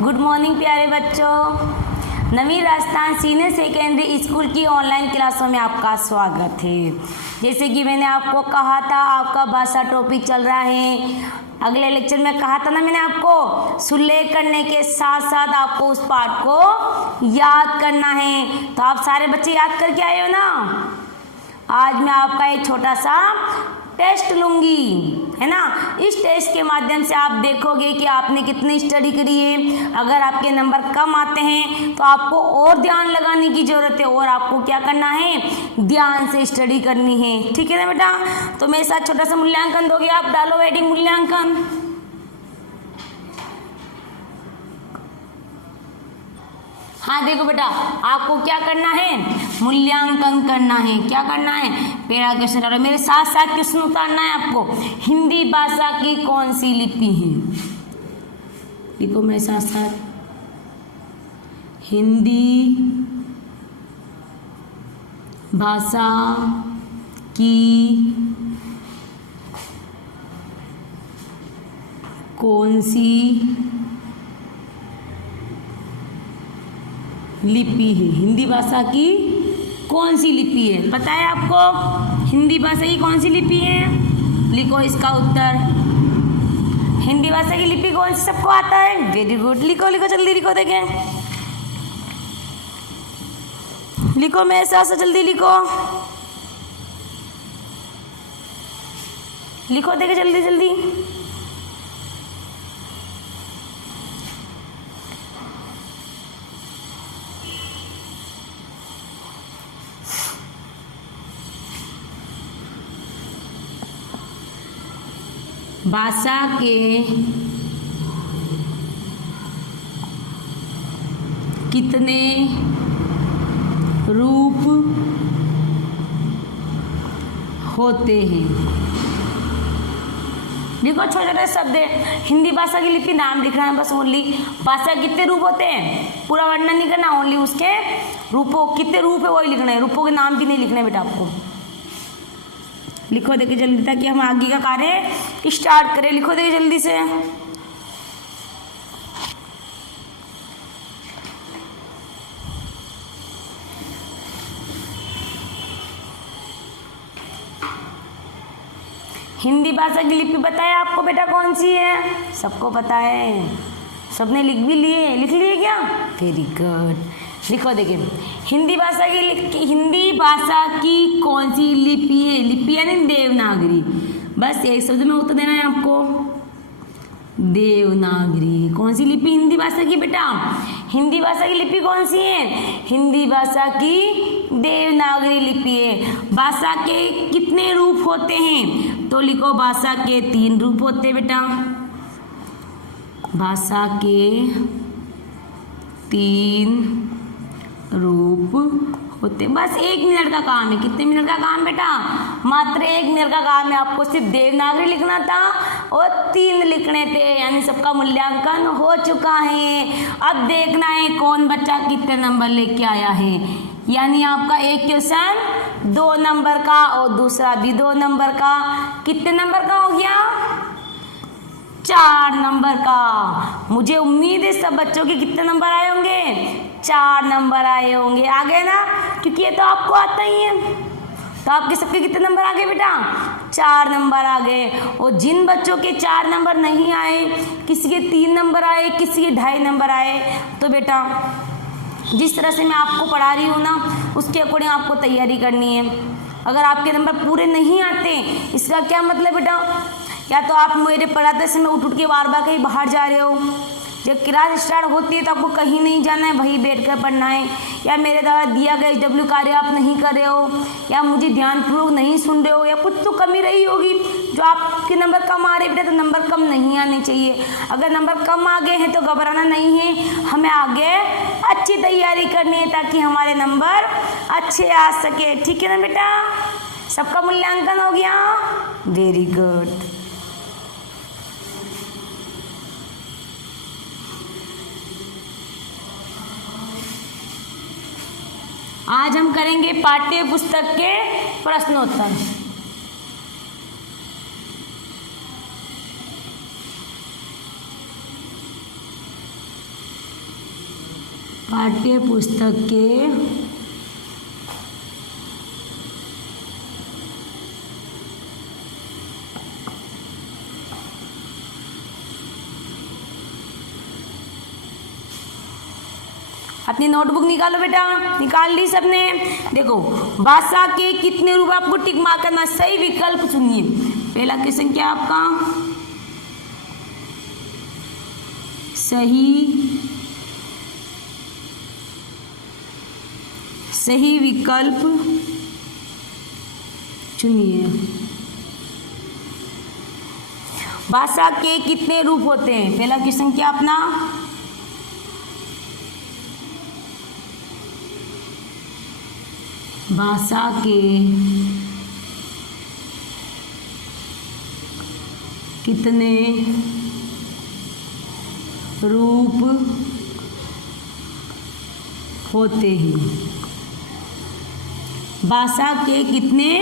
Good morning प्यारे बच्चों। नवीन Rajasthan senior secondary school की ऑनलाइन क्लासों में आपका स्वागत है। जैसे कि मैंने आपको कहा था, आपका भाषा टॉपिक चल रहा है। अगले लेक्चर में कहा था ना मैंने आपको, सुलेख करने के साथ साथ आपको उस पाठ को याद करना है। तो आप सारे बच्चे याद करके आए हो ना। आज मैं आपका एक छोटा सा टेस्ट लूंगी, है ना। इस टेस्ट के माध्यम से आप देखोगे कि आपने कितनी स्टडी करी है। अगर आपके नंबर कम आते हैं तो आपको और ध्यान लगाने की जरूरत है, और आपको क्या करना है, ध्यान से स्टडी करनी है। ठीक है ना बेटा। तो मेरे साथ छोटा सा मूल्यांकन दोगे आप। डालो वेटिंग मूल्यांकन। हाँ देखो बेटा, आपको क्या करना है, मूल्यांकन करना है। क्या करना है, पहला क्वेश्चन डालो। मेरे साथ साथ क्वेश्चन उतारना है आपको। हिंदी भाषा की कौन सी लिपि है, लिखो मेरे साथ साथ। हिंदी भाषा की कौन सी लिपि है। हिंदी भाषा की कौन सी लिपि है, पता है आपको हिंदी भाषा की कौन सी लिपि है। लिखो इसका उत्तर। हिंदी भाषा की लिपि कौन सी, सबको आता है। Very good. लिखो लिखो जल्दी लिखो, देखें लिखो मेरे साथ से, जल्दी लिखो लिखो, देखे जल्दी जल्दी। भाषा के कितने रूप होते हैं। देखो छोटे छोटे शब्द है, हिंदी भाषा की लिपि नाम लिखना है बस। ओनली भाषा कितने रूप होते हैं, पूरा वर्णन नहीं करना, ओनली उसके रूपों कितने रूप है वही लिखना है। रूपों के नाम भी नहीं लिखने बेटा आपको। लिखो देखिए जल्दी, ताकि हम आगे का कार्य स्टार्ट करें। लिखो देखिए जल्दी से। हिंदी भाषा की लिपि बताया आपको बेटा कौन सी है, सबको पता है, सबने लिख भी लिए। लिख लिए क्या, वेरी गुड। लिखो देखिए, हिंदी भाषा की कौन सी लिपि है। लिपि यानी देवनागरी। बस एक शब्द में उत्तर देना है आपको, देवनागरी। कौन सी लिपि हिंदी भाषा की बेटा, हिंदी भाषा की लिपि कौन सी है, हिंदी भाषा की देवनागरी लिपि है। भाषा के कितने रूप होते हैं, तो लिखो भाषा के 3 रूप होते हैं बेटा। भाषा के 3 रूप होते। बस 1 मिनट का काम है। कितने मिनट का काम बेटा, मात्र 1 मिनट का काम है। आपको सिर्फ देवनागरी लिखना था और 3 लिखने थे, यानी सबका मूल्यांकन हो चुका है। अब देखना है कौन बच्चा कितने नंबर लेके आया है। यानी आपका एक क्वेश्चन 2 नंबर का और दूसरा भी 2 नंबर का। कितने नंबर का हो गया, 4 नंबर का। मुझे उम्मीद है सब बच्चों के कितने नंबर आए होंगे, 4 नंबर आए होंगे। आ गए ना, क्योंकि ये तो आपको आता ही है। तो आपके सबके कितने नंबर आ गए बेटा, 4 नंबर आ गए। और जिन बच्चों के 4 नंबर नहीं आए, किसी के 3 नंबर आए, किसी के 2.5 नंबर आए, तो बेटा जिस तरह से मैं आपको पढ़ा रही हूँ ना, उसके अकॉर्डिंग आपको तैयारी करनी है। अगर आपके नंबर पूरे नहीं आते, इसका क्या मतलब बेटा, या तो आप मेरे पढ़ाते समय उठ के बार बार कहीं बाहर जा रहे हो, जब क्लास स्टार्ट होती है तो आपको कहीं नहीं जाना है, वहीं बैठकर पढ़ना है, या मेरे द्वारा दिया गया डब्ल्यू कार्य आप नहीं कर रहे हो, या मुझे ध्यानपूर्वक नहीं सुन रहे हो, या कुछ तो कमी रही होगी जो आपके नंबर कम आ रहे बेटा। तो नंबर कम नहीं आने चाहिए। अगर नंबर कम आ गए हैं तो घबराना नहीं है, हमें आगे अच्छी तैयारी करनी है ताकि हमारे नंबर अच्छे आ सके। ठीक है ना बेटा, सबका मूल्यांकन हो गया, वेरी गुड। आज हम करेंगे पाठ्य पुस्तक के प्रश्नोत्तर। पाठ्य पुस्तक के अपनी नोटबुक निकालो बेटा, निकाल ली सबने। देखो भाषा के कितने रूप आपको टिक मार्क करना, सही विकल्प चुनिए। पहला क्वेश्चन क्या आपका, सही विकल्प चुनिए। भाषा के कितने रूप होते हैं, पहला क्वेश्चन क्या अपना, भाषा के कितने रूप होते हैं, भाषा के कितने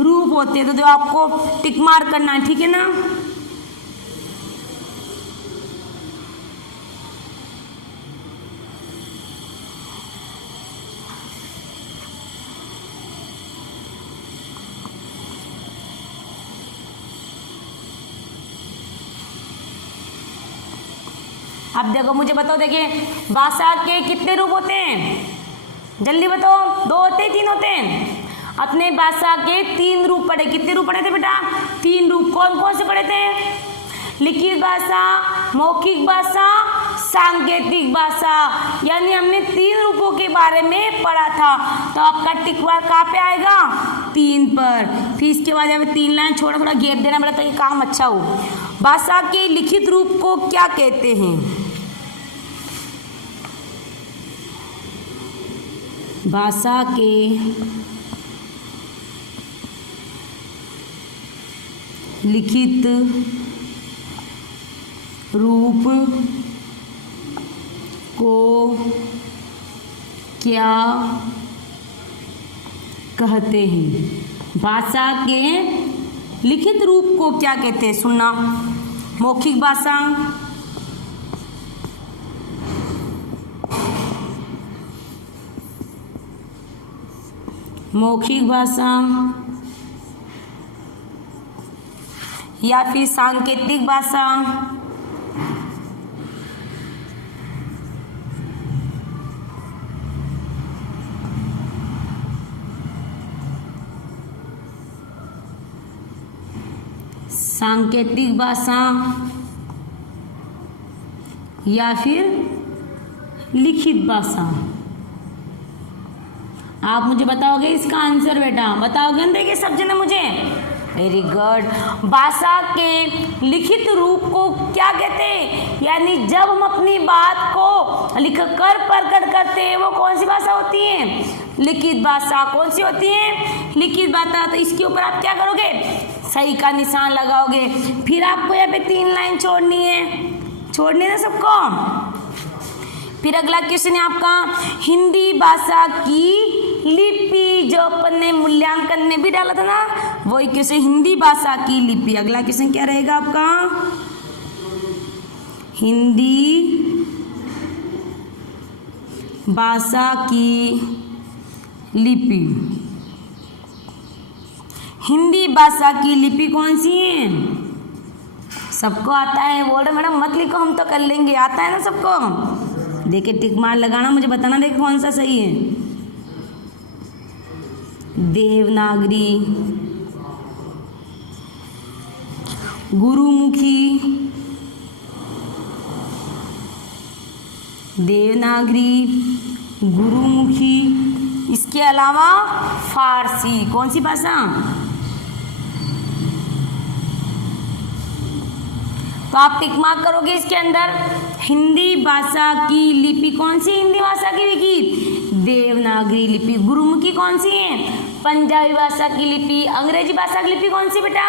रूप होते हैं, तो जो आपको टिक मार्क करना है, ठीक है ना। अब देखो मुझे बताओ, देखिए भाषा के कितने रूप होते हैं, जल्दी बताओ, 2 होते हैं 3 होते हैं। अपने भाषा के 3 रूप पढ़े, कितने रूप पढ़े थे बेटा, 3 रूप। कौन कौन से पढ़े थे, लिखित भाषा, मौखिक भाषा, सांकेतिक भाषा, यानी हमने 3 रूपों के बारे में पढ़ा था। तो आपका टिक मार्क कहाँ पे आएगा, 3 पर। फिर इसके बाद यहाँ पे 3 लाइन छोड़ा, थोड़ा गैप देना पड़ता है ताकि काम अच्छा हो। भाषा के लिखित रूप को क्या कहते हैं, भाषा के लिखित रूप को क्या कहते हैं, भाषा के लिखित रूप को क्या कहते हैं, सुनना। मौखिक भाषा, मौखिक भाषा या फिर सांकेतिक भाषा, सांकेतिक भाषा या फिर लिखित भाषा। आप मुझे बताओगे इसका आंसर बेटा, बताओगे ना, देखिए सब जने मुझे, वेरी गुड। भाषा के लिखित रूप को क्या कहते हैं, यानी जब हम अपनी बात को लिखकर प्रकट करते हैं, वो कौन सी भाषा होती है, लिखित भाषा। कौन सी होती है, लिखित भाषा। तो इसके ऊपर आप क्या करोगे, सही का निशान लगाओगे। फिर आपको यहाँ पे 3 लाइन छोड़नी है, छोड़नी है ना सबको। फिर अगला क्वेश्चन है आपका, हिंदी भाषा की लिपि, जो अपन ने मूल्यांकन में भी डाला था ना, वही क्वेश्चन, हिंदी भाषा की लिपि। अगला क्वेश्चन क्या रहेगा आपका, हिंदी भाषा की लिपि। हिंदी भाषा की लिपि कौन सी है, सबको आता है, बोल रहे मैडम मत लिखो, हम तो कर लेंगे, आता है ना सबको। देखिए टिक मार्क लगाना, मुझे बताना देखिए कौन सा सही है। देवनागरी, गुरुमुखी, देवनागरी, गुरुमुखी, इसके अलावा फारसी। कौन सी भाषा, तो आप टिक मार्क करोगे इसके अंदर। हिंदी भाषा की लिपि कौन सी, हिंदी भाषा की लिपि देवनागरी लिपि। गुरुमुखी कौन सी है, पंजाबी भाषा की लिपि। अंग्रेजी भाषा की लिपि कौन सी बेटा,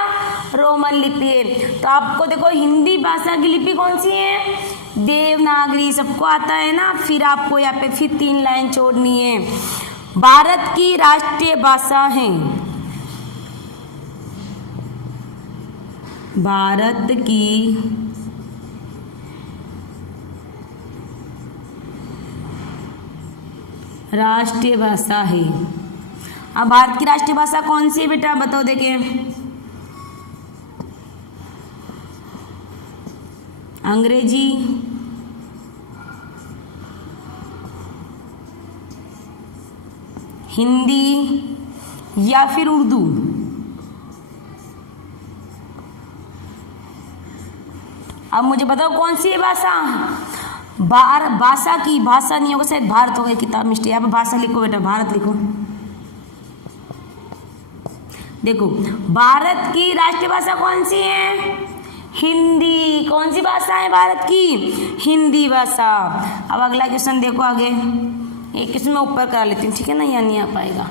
रोमन लिपि है। तो आपको देखो हिंदी भाषा की लिपि कौन सी है, देवनागरी, सबको आता है ना। फिर आपको यहाँ पे फिर 3 लाइन छोड़नी है। भारत की राष्ट्रीय भाषा है, भारत की राष्ट्रीय भाषा है। अब भारत की राष्ट्रीय भाषा कौन सी है बेटा, बताओ देखें। अंग्रेजी, हिंदी या फिर उर्दू। अब मुझे बताओ कौन सी है भाषा। भाषा की भाषा नहीं होगा, शायद भारत होगा, किताब मिस्टेक। यहाँ पे भाषा लिखो बेटा, भारत लिखो। देखो भारत की राष्ट्रीय भाषा कौन सी है, हिंदी। कौन सी भाषा है भारत की, हिंदी भाषा। अब अगला क्वेश्चन देखो आगे, एक क्वेश्चन मैं ऊपर करा लेती हूँ, ठीक है ना, यहाँ नहीं आ पाएगा।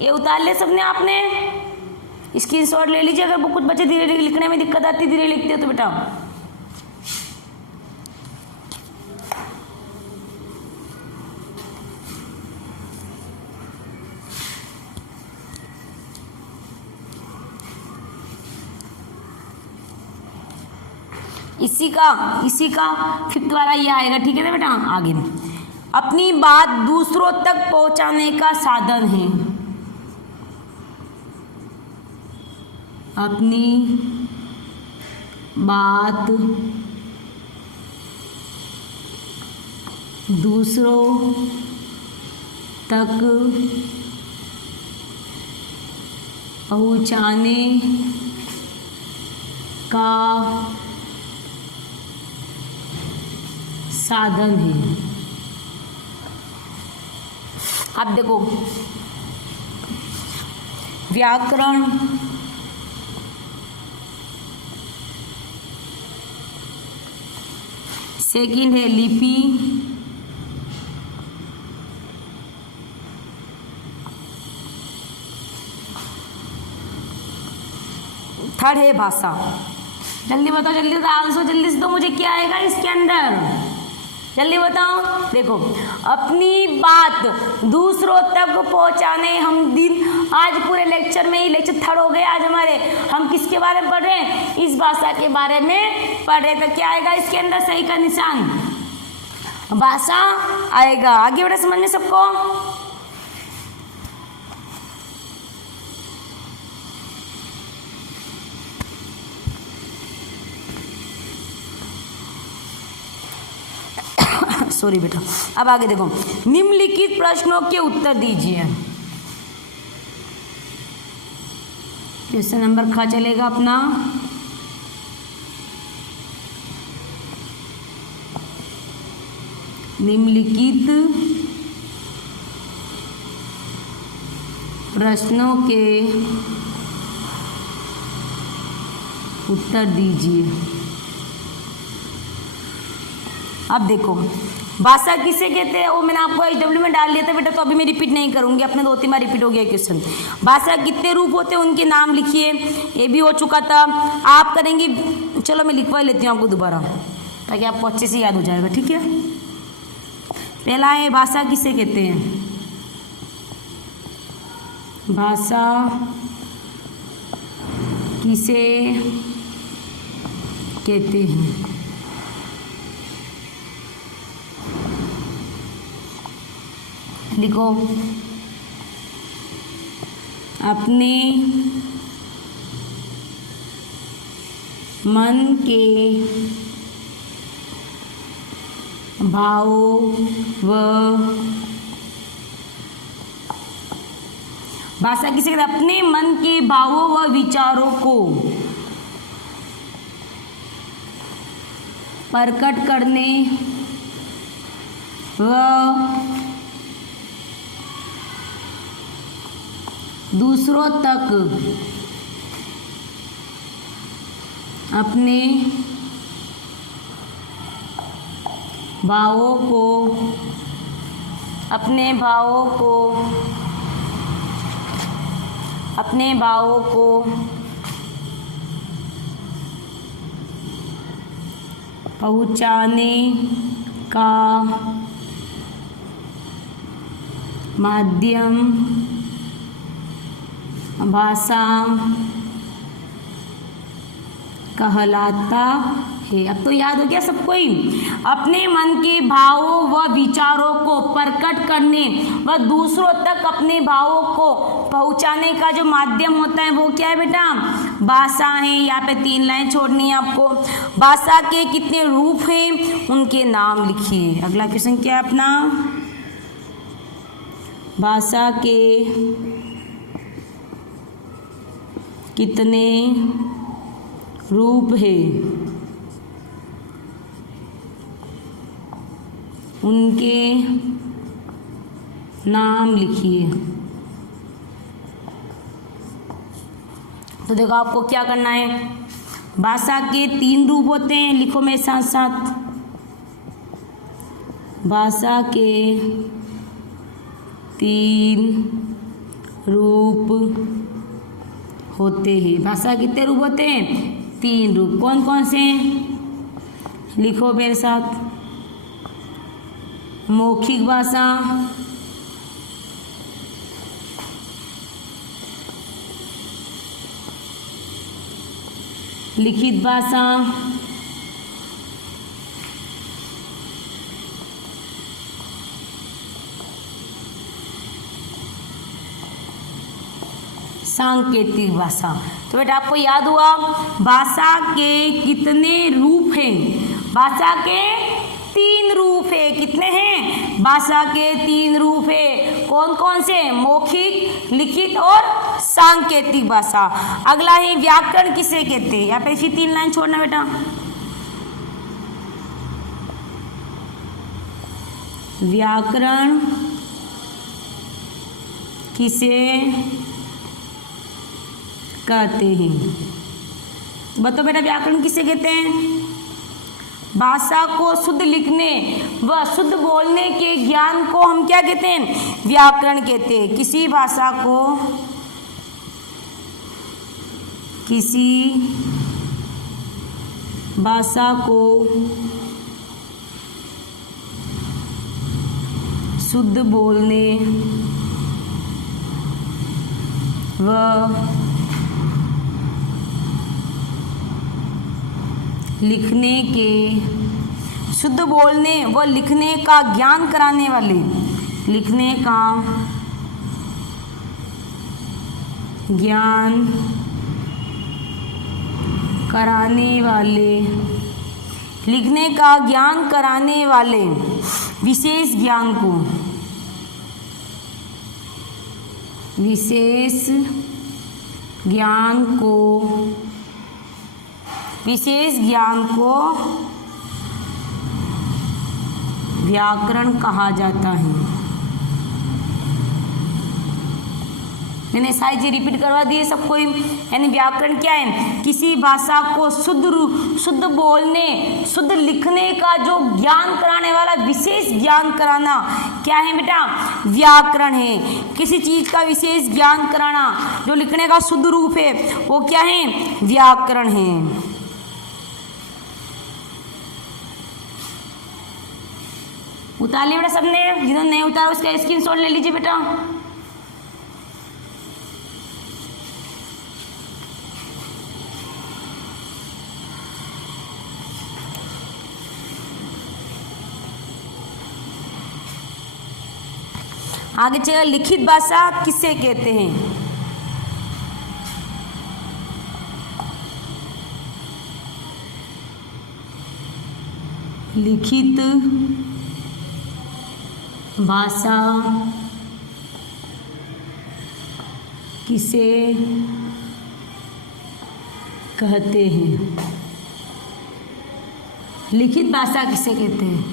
ये उतार ले सबने, आपने स्क्रीनशॉट ले लीजिए। अगर वो कुछ बच्चे धीरे लिखने में दिक्कत आती, धीरे लिखते हो तो बेटा। इसी का फिफ्थ वाला ये आएगा, ठीक है ना बेटा। आगे, अपनी बात दूसरों तक पहुंचाने का साधन है। अपनी बात दूसरों तक पहुंचाने का साधन है। अब देखो, व्याकरण, सेकंड है लिपि, थर्ड है भाषा। जल्दी बताओ, जल्दी से आंसर जल्दी से दो मुझे, क्या आएगा इसके अंदर, जल्दी बताओ। देखो, अपनी बात दूसरों तक पहुंचाने, हम दिन आज पूरे लेक्चर में ही, लेक्चर थर्ड हो गया आज हमारे, हम किसके बारे में पढ़ रहे हैं, इस भाषा के बारे में पढ़ रहे। तो क्या आएगा इसके अंदर, सही का निशान भाषा आएगा। आगे बढ़े समझ में सबको। सॉरी बेटा। अब आगे देखो, निम्नलिखित प्रश्नों के उत्तर दीजिए। क्वेश्चन नंबर ख चलेगा अपना। निम्नलिखित प्रश्नों के उत्तर दीजिए। अब देखो, भाषा किसे कहते हैं, वो मैंने आपको HW में डाल दिया था बेटा, तो अभी मैं रिपीट नहीं करूंगी, अपने 2-3 बार रिपीट हो गया क्वेश्चन। भाषा कितने रूप होते हैं, उनके नाम लिखिए, ये भी हो चुका था। आप करेंगी, चलो मैं लिखवा लेती हूँ आपको दोबारा, ताकि आपको अच्छे से याद हो जाएगा, ठीक है। पहला है, भाषा किसे कहते हैं। भाषा किसे कहते हैं। लिखो, अपने मन के भावों व भाषा किसे कहते हैं, अपने मन के भावों व विचारों को प्रकट करने व दूसरों तक अपने भावों को पहुंचाने का माध्यम भाषा कहलाता है। अब तो याद हो गया सबको ही। अपने मन के भावों व विचारों को प्रकट करने व दूसरों तक अपने भावों को पहुंचाने का जो माध्यम होता है वो क्या है बेटा? भाषा है। यहाँ पे 3 लाइन छोड़नी है आपको। भाषा के कितने रूप हैं, उनके नाम लिखिए। अगला क्वेश्चन क्या है अपना? भाषा के कितने रूप हैं, उनके नाम लिखिए। तो देखो आपको क्या करना है। भाषा के 3 रूप होते हैं, लिखो मेरे साथ साथ। भाषा के 3 रूप होते हैं। भाषा के कितने रूप होते हैं? 3 रूप। कौन कौन से हैं? लिखो मेरे साथ। मौखिक भाषा, लिखित भाषा, सांकेतिक भाषा। तो बेटा आपको याद हुआ भाषा के कितने रूप हैं? भाषा के 3 रूप है। कितने हैं? भाषा के 3 रूप है। कौन कौन से? मौखिक, लिखित और सांकेतिक भाषा। अगला है व्याकरण किसे कहते हैं? यहाँ पे इसी 3 लाइन छोड़ना बेटा। व्याकरण किसे कहते हैं? बताओ बेटा व्याकरण किसे कहते हैं? भाषा को शुद्ध लिखने व शुद्ध बोलने के ज्ञान को हम क्या कहते हैं? व्याकरण कहते हैं। किसी भाषा को शुद्ध बोलने व लिखने के, शुद्ध बोलने व लिखने का ज्ञान कराने वाले, लिखने का ज्ञान कराने वाले, लिखने का ज्ञान कराने वाले विशेष ज्ञान को, विशेष ज्ञान को, विशेष ज्ञान को व्याकरण कहा जाता है। मैंने सारी चीज रिपीट करवा दी है सबको। यानी व्याकरण क्या है? किसी भाषा को शुद्ध बोलने, शुद्ध लिखने का जो ज्ञान कराने वाला विशेष ज्ञान कराना क्या है बेटा? व्याकरण है। किसी चीज का विशेष ज्ञान कराना जो लिखने का शुद्ध रूप है वो क्या है? व्याकरण है। उतार लिया बेटा सबने? जिन्होंने नहीं उतारा उसका स्क्रीनशॉट ले लीजिए बेटा। आगे चलिए, लिखित भाषा किसे कहते हैं? लिखित भाषा किसे कहते हैं? लिखित भाषा किसे कहते हैं?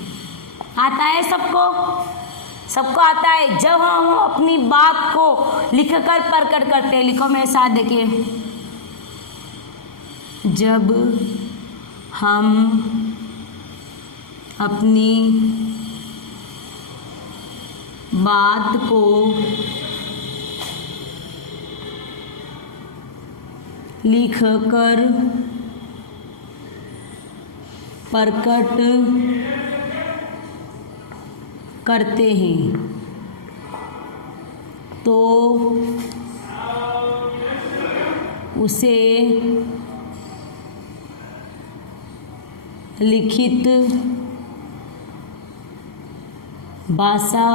आता है सबको? सबको आता है। जब हम अपनी बात को लिखकर प्रकट करते हैं, लिखो मेरे साथ देखिए। जब हम अपनी बात को लिखकर प्रकट करते हैं तो उसे लिखित भाषा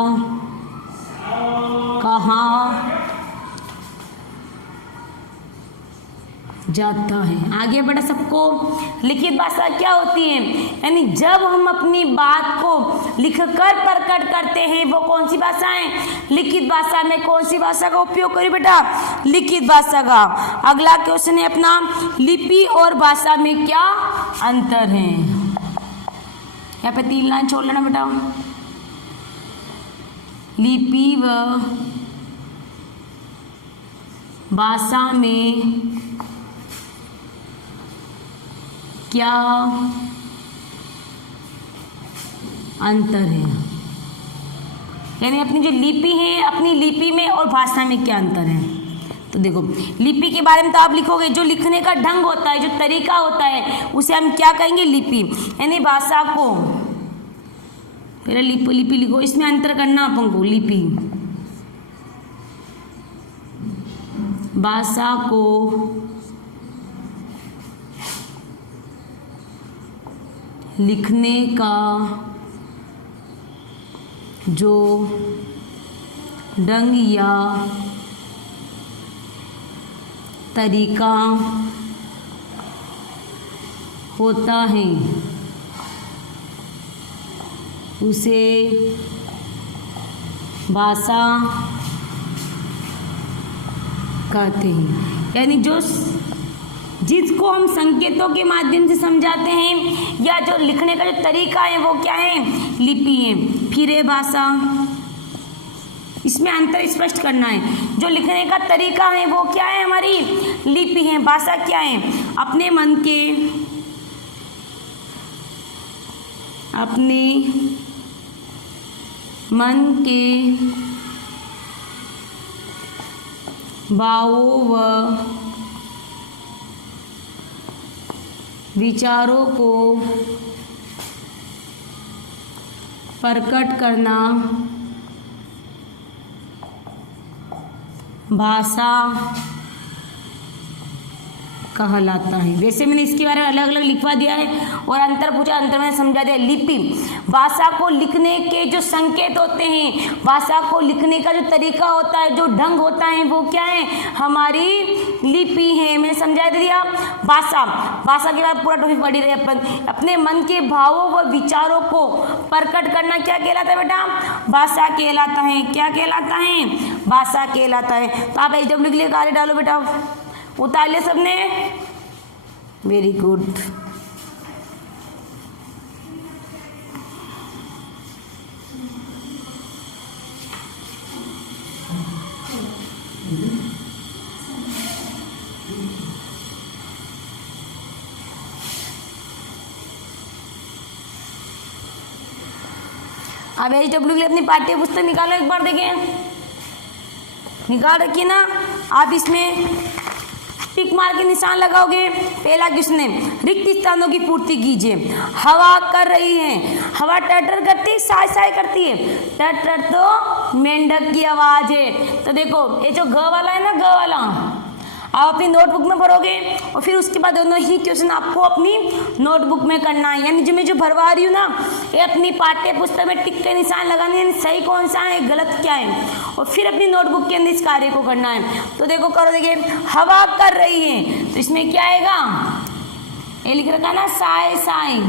कहा जाता है। आगे बढ़ा सबको। लिखित भाषा क्या होती है? यानी जब हम अपनी बात को लिखकर प्रकट करते हैं, वो कौन सी भाषा है? लिखित भाषा में कौन सी भाषा का उपयोग करें बेटा? लिखित भाषा का। अगला क्वेश्चन है अपना, लिपि और भाषा में क्या अंतर है? यहाँ पे 3 लाइन छोड़ लेना बेटा। लिपि व भाषा में क्या अंतर है? यानी अपनी जो लिपि है, अपनी लिपि में और भाषा में क्या अंतर है? तो देखो, लिपि के बारे में तो आप लिखोगे, जो लिखने का ढंग होता है, जो तरीका होता है, उसे हम क्या कहेंगे? लिपि। यानी भाषा को पहले लिपि लिखो, इसमें अंतर करना अपन को। लिपि भाषा को लिखने का जो ढंग या तरीका होता है, उसे भाषा कहते हैं। यानी जिसको हम संकेतों के माध्यम से समझाते हैं, या जो लिखने का जो तरीका है वो क्या है? लिपि है। फिर है भाषा, इसमें अंतर स्पष्ट करना है। जो लिखने का तरीका है वो क्या है? हमारी लिपि है। भाषा क्या है? अपने मन के भावों व विचारों को प्रकट करना भाषा कहलाता है। वैसे मैंने इसके बारे में अलग अलग लिखवा दिया है और अंतर पूछा, अंतर मैंने समझा दिया। लिपि भाषा को लिखने के जो संकेत होते हैं, भाषा को लिखने का जो तरीका होता है, जो ढंग होता है, वो क्या है? हमारी लिपि है। मैंने समझा दिया। भाषा के बाद पूरा टॉपिक पढ़ी रहे अपन। अपने मन के भावों व विचारों को प्रकट करना क्या कहलाता है बेटा? भाषा कहलाता है। क्या कहलाता है? भाषा कहलाता है। तो आप HW के लिए कार्य डालो बेटा, उतार ले सबने। Very good. अब HW के लिए अपनी पाठ्य पुस्तक निकालो, एक बार देखें। निकाल रखिए ना। आप इसमें टिक मार के निशान लगाओगे। पहला क्वेश्चन है, रिक्त स्थानों की पूर्ति कीजिए। हवा कर रही है। हवा टर करती है, साय साय करती है? टर तो मेंढक की आवाज है। तो देखो, ये जो ग वाला है ना, ग वाला, आप अपनी नोटबुक में भरोगे और फिर उसके बाद दोनों ही क्वेश्चन आपको अपनी नोटबुक में करना है। यानी जो मैं जो भरवा रही हूँ ना, ये अपनी पाठ्य पुस्तक में टिक के निशान लगाने, यानी सही कौन सा है, गलत क्या है, और फिर अपनी नोटबुक के अंदर इस कार्य को करना है। तो देखो, करो। देखिए, हवा कर रही है, तो इसमें क्या आएगा? ये लिख रखा ना, साय साय।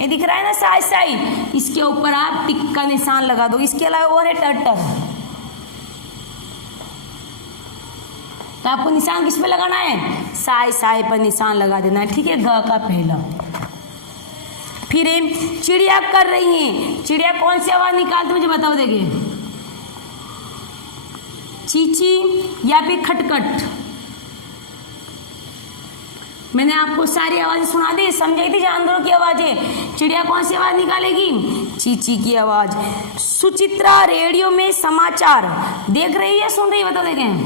ये दिख रहा है ना, साय साय। इसके ऊपर आप टिक का निशान लगा दो। इसके अलावा और है टर। तो आपको निशान किस पे लगाना है? साय साय पर निशान लगा देना है। ठीक है, ग का पहला। फिर चिड़िया कर रही है। चिड़िया कौन सी आवाज निकालते मुझे बताओ। देखिए, चींची या फिर खटखट। मैंने आपको सारी आवाजें सुना दी, समझाई थी जानवरों की आवाजें। चिड़िया कौन सी आवाज निकालेगी? चींची की आवाज। सुचित्रा रेडियो में समाचार देख रही है, सुन रही है? बताओ। देखें,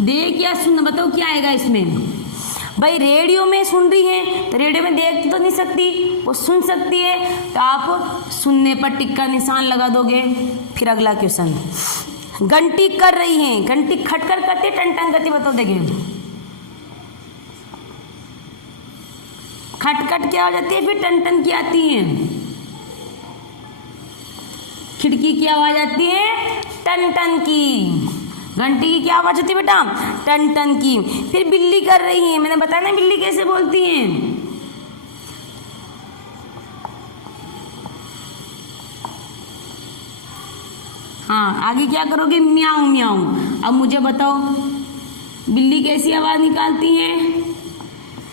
देख या सुन, बताओ क्या आएगा इसमें? भाई रेडियो में सुन रही है, तो रेडियो में देख तो नहीं सकती, वो सुन सकती है। तो आप सुनने पर टिक का निशान लगा दोगे। फिर अगला क्वेश्चन, घंटी कर रही है, घंटी खटकर करती है, टन टन करती, बताओ देखिए। खटखट क्या हो जाती है, फिर टन टन की आती है। खिड़की की आवाज आती है टन टन की। घंटी की क्या आवाज होती है बेटा, टन टन की। फिर बिल्ली कर रही है, मैंने बताया ना बिल्ली कैसे बोलती है। हाँ, आगे क्या करोगे, म्याऊं म्याऊं। अब मुझे बताओ बिल्ली कैसी आवाज निकालती है,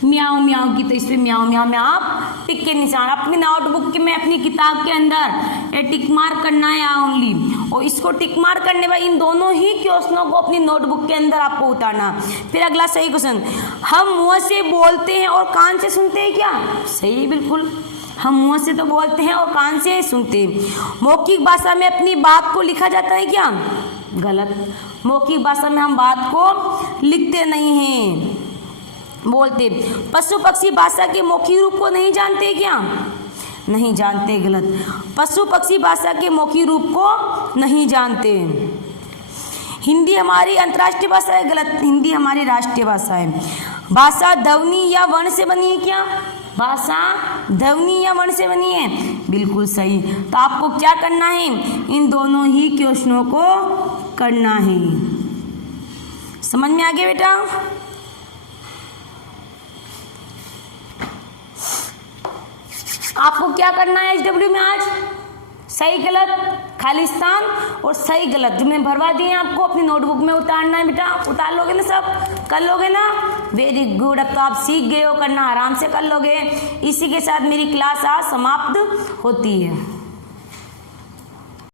म्याऊं म्याऊं की। तो इस पे म्याऊं म्याऊं में आप टिक के निशान अपनी नोटबुक में, अपनी किताब के अंदर ये टिक मार्क करना है ओनली। और इसको टिक मार्क करने बाद इन दोनों ही क्वेश्चनों को अपनी नोटबुक के अंदर आपको उतारना। फिर अगला सही क्वेश्चन, हम मुंह से बोलते हैं और कान से सुनते हैं क्या? सही, बिल्कुल। हम मुंह से तो बोलते हैं और कान से सुनते हैं। मौखिक भाषा में अपनी बात को लिखा जाता है क्या? गलत। मौखिक भाषा में हम बात को लिखते नहीं हैं, बोलते। पशु पक्षी भाषा के मौखिक रूप को नहीं जानते क्या? नहीं जानते, गलत। पशु पक्षी भाषा के मौखिक रूप को नहीं जानते। हिंदी हमारी अंतर्राष्ट्रीय भाषा है, गलत। हिंदी हमारी राष्ट्रीय भाषा है। भाषा ध्वनि या वर्ण से बनी है क्या? भाषा ध्वनि या वर्ण से बनी है, बिल्कुल सही। तो आपको क्या करना है, इन दोनों ही क्वेश्चनों को करना है। समझ में आ गया बेटा? आपको क्या करना है एचडब्ल्यू में आज? सही गलत, खालिस्तान और सही गलत जो मैंने भरवा दिए हैं आपको अपनी नोटबुक में उतारना है बेटा। उतार लोगे ना, सब कर लोगे ना? Very good. अब तो आप सीख गए हो, करना आराम से कर लोगे। इसी के साथ मेरी क्लास आज समाप्त होती है।